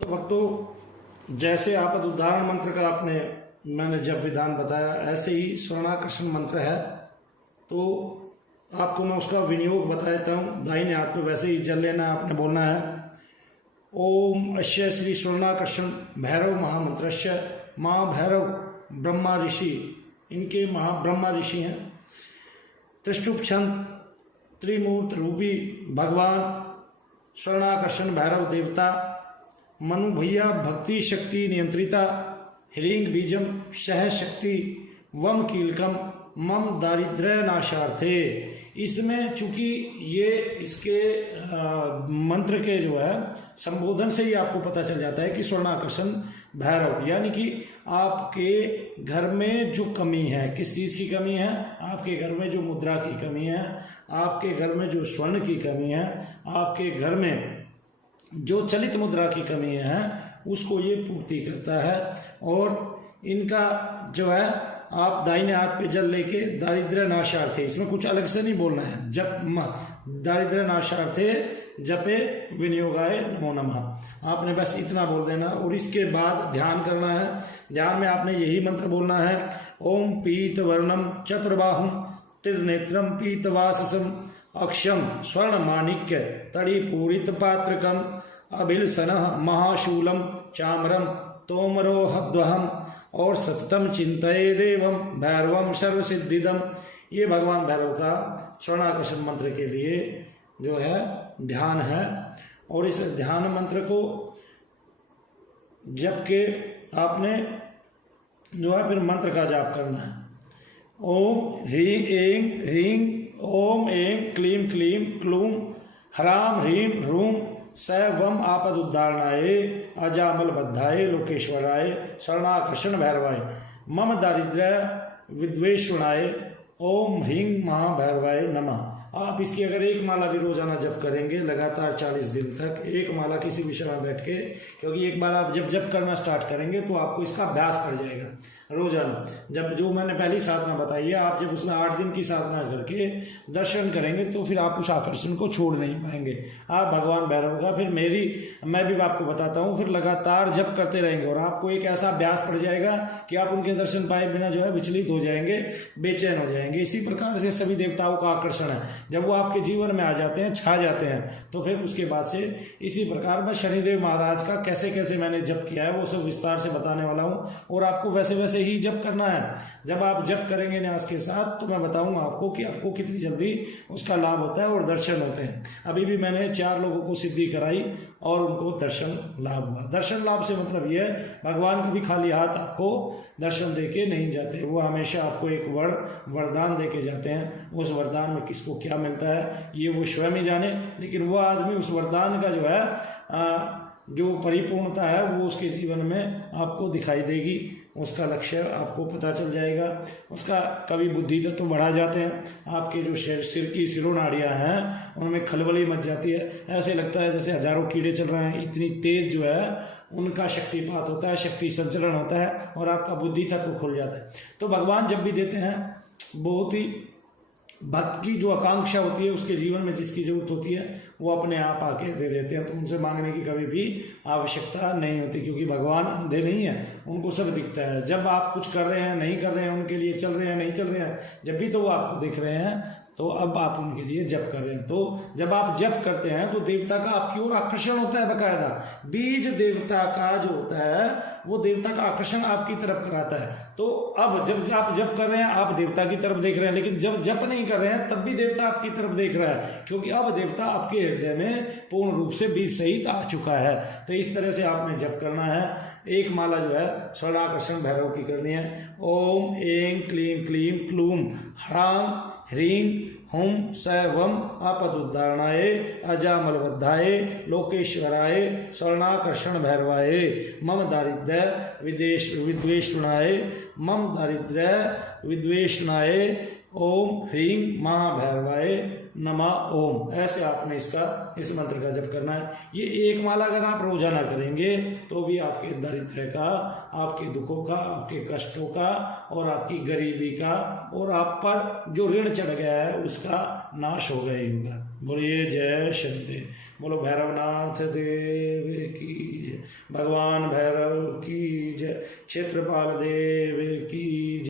तो भक्तों, जैसे आपद उद्धारण मंत्र का मैंने जब विधान बताया, ऐसे ही स्वर्णाकर्षण मंत्र है। तो आपको मैं उसका विनियोग बता देता हूँ। दाहिने हाथ में वैसे ही जल लेना, आपने बोलना है ओम अश्य श्री स्वर्णाकर्षण भैरव महामंत्रश्य माँ भैरव ब्रह्मा ऋषि, इनके ब्रह्मा ऋषि हैं, त्रिष्टुप छंद त्रिमूर्त रूपी भगवान स्वर्णाकर्षण भैरव देवता, मनु भैया भक्ति शक्ति नियंत्रिता, ह्रीं बीजम सह शक्ति वम कीलकम मम दारिद्र्य नाशार्थे। इसमें चूंकि ये इसके मंत्र के जो है संबोधन से ही आपको पता चल जाता है कि स्वर्णाकर्षण भैरव, यानी कि आपके घर में जो कमी है, किस चीज की कमी है, आपके घर में जो मुद्रा की कमी है, आपके घर में जो स्वर्ण की कमी है, आपके घर में जो चलित मुद्रा की कमी है, उसको ये पूर्ति करता है। और इनका जो है आप दाहिने हाथ पे जल लेके दारिद्र्य नाशार्थे, इसमें कुछ अलग से नहीं बोलना है, जप दारिद्र्य नाशार्थे जपे विनियोगाय नमो नमः, आपने बस इतना बोल देना। और इसके बाद ध्यान करना है। ध्यान में आपने यही मंत्र बोलना है ओम पीत वर्णम चतुर्बाहुम त्रिनेत्रम पीतवाससम अक्षम स्वर्ण माणिक्य तड़ी पूरित पात्रकम अभिलसन महाशूलम चामरम तोमरोहद्वहम और सततम चिंतये देवम भैरवम सर्वसिद्धिदम। ये भगवान भैरव का स्वर्णाकर्षण मंत्र के लिए जो है ध्यान है। और इस ध्यान मंत्र को जप के आपने जो है फिर मंत्र का जाप करना है। ओम ह्रीं ऐं ह्रीं ओम ऐं क्लीं क्लीं क्लूं ह्रां ह्रीं ह्रूं स वम आपद उद्धारणाय अजामल बद्धाय लोकेश्वराय शरणाकर्षण भैरवाय मम दारिद्र्य विद्वेषुणाय ओम ह्रीं महाभैरवाय नमः। आप इसकी अगर एक माला भी रोजाना जप करेंगे लगातार 40 दिन तक, एक माला किसी विषय में बैठ के, क्योंकि एक बार आप जब जप करना स्टार्ट करेंगे तो आपको इसका अभ्यास पड़ जाएगा रोजाना। जब जो मैंने पहली साधना बताई है, आप जब उसमें 8 दिन की साधना करके दर्शन करेंगे तो फिर आप उस आकर्षण को छोड़ नहीं पाएंगे। आप भगवान भैरव का फिर मैं भी आपको बताता हूँ, फिर लगातार जप करते रहेंगे और आपको एक ऐसा अभ्यास पड़ जाएगा कि आप उनके दर्शन पाए बिना जो है विचलित हो जाएंगे, बेचैन हो जाएंगे। इसी प्रकार से सभी देवताओं का आकर्षण है, जब वो आपके जीवन में आ जाते हैं, छा जाते हैं, तो फिर उसके बाद से इसी प्रकार मैं शनिदेव महाराज का कैसे कैसे मैंने जप किया है वो सब विस्तार से बताने वाला हूँ। और आपको वैसे वैसे ही जप करना है। जब आप जप करेंगे न्यास के साथ तो मैं बताऊंगा आपको कि आपको कितनी जल्दी उसका लाभ होता है और दर्शन होते हैं। अभी भी मैंने 4 लोगों को सिद्धि कराई और उनको दर्शन लाभ हुआ। दर्शन लाभ से मतलब ये है भगवान कभी खाली हाथ आपको दर्शन देके नहीं जाते, वो हमेशा आपको एक वरदान देके जाते हैं। उस वरदान में किसको क्या मिलता है ये वो स्वयं ही जाने, लेकिन वो आदमी उस वरदान का जो है जो परिपूर्णता है वो उसके जीवन में आपको दिखाई देगी, उसका लक्ष्य आपको पता चल जाएगा। उसका कभी बुद्धि तत्व तो बढ़ा जाते हैं, आपके जो सिर की सिरोनाड़ियाँ हैं उनमें खलबली मच जाती है, ऐसे लगता है जैसे हजारों कीड़े चल रहे हैं, इतनी तेज जो है उनका शक्तिपात होता है, शक्ति संचरण होता है और आपका बुद्धि तत्व खुल जाता है। तो भगवान जब भी देते हैं, बहुत ही भक्त की जो आकांक्षा होती है, उसके जीवन में जिसकी जरूरत होती है वो अपने आप आके दे देते हैं, तो उनसे मांगने की कभी भी आवश्यकता नहीं होती, क्योंकि भगवान अंधे नहीं है, उनको सब दिखता है। जब आप कुछ कर रहे हैं, नहीं कर रहे हैं, उनके लिए चल रहे हैं, नहीं चल रहे हैं, जब भी तो वो आपको दिख रहे हैं, तो अब आप उनके लिए जप कर रहे हैं। तो जब आप जप करते हैं तो देवता का आपकी ओर आकर्षण होता है बकायदा। बीज देवता का जो होता है वो देवता का आकर्षण आपकी तरफ कराता है। तो अब जब आप जप कर रहे हैं आप देवता की तरफ देख रहे हैं, लेकिन जब जप नहीं कर रहे हैं तब भी देवता आपकी तरफ देख रहा है, क्योंकि अब देवता आपके हृदय में पूर्ण रूप से बीज सहित आ चुका है। तो इस तरह से आपने जप करना है। एक माला जो है स्वर्णाकर्षण भैरव की करनी है। ओम ऐं क्लीं क्लीं क्लूं ह्रां ह्रीं हुं स वम आपद उद्धारणाय अजामलबद्धाय लोकेश्वराय स्वर्णाकर्षण भैरवाय मम दारिद्र्य विद्वेषुणाय मम दारिद्र्य विद्वेषुणाय ओम ह्रीं महाभैरवाय नमः ओम। ऐसे आपने इस मंत्र का जप करना है। ये एक माला अगर आप रोजाना करेंगे तो भी आपके दारिद्र्य का, आपके दुखों का, आपके कष्टों का और आपकी गरीबी का और आप पर जो ऋण चढ़ गया है उसका नाश हो गया ही होगा। बोलिए जय शक्ति। बोलो भैरवनाथ देव की जय, भगवान भैरव की जय, क्षेत्रपाल देव की जय।